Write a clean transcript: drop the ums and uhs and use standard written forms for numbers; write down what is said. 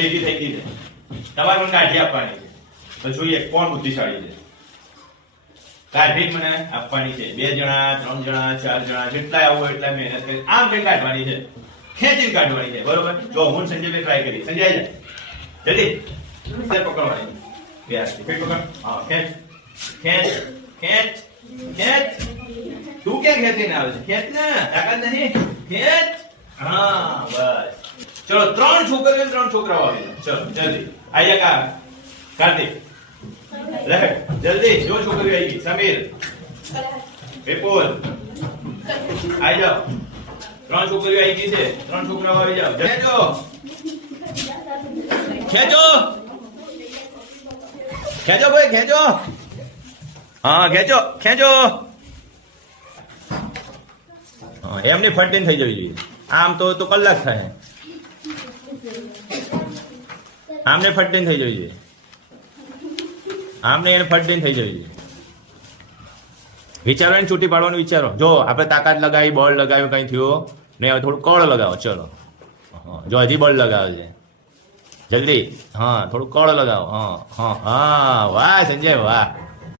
ભેગી થઈ ગઈ છે તમારે પણ કાઢી આપવાની છે તો જોઈએ કોણ બુદ્ધિશાળી છે કાઢી મને આપવાની છે 2 જણા 3 જણા 4 જણા જેટલા આવો એટલા મહેનત કરી આમ કઈ કાઢવાની છે ખેંચીને કાઢવાની છે બરોબર જો હું સંજયભાઈ ટ્રાય કરી સંજય જલ્દી પકડવાની પેટ પકડ હા ખેંચ ખેંચ ખેંચ ખેંચ તું ક્યાં ખેંચીને આવે છે ખેંચ ને તાકાત નહીં ખેંચ હા બસ ચલો 3 છોકરીઓ 3 છોકરાઓ આવી ચલો જલ્દી આયા કા કાર્તિક લે જલ્દી જો છોકરીઓ આવી ગઈ સમીર વિપુલ આઈ જાઓ 3 છોકરીઓ આવી ગઈ છે 3 છોકરાઓ આવી જાઓ ખેંચો ખેંચો ખેંચો ભાઈ ખેંચો હા ખેંચો ખેંચો એમની ફટિંગ થઈ જવી જોઈએ આમ તો કલાક થાય આમને ફટિંગ થઈ જવી જોઈએ આમને એને ફટિંગ થઈ જવી જોઈએ વિચારો ને છૂટી પાડવાનું વિચારો જો આપણે તાકાત લગાવી બોલ લગાવ્યું કઈ થયો ને હવે થોડું કળ લગાવો ચલો જો હજી બોલ લગાવે છે જલ્દી હા થોડું કળ લગાવો હા હા હા વાહ સંજય વાહ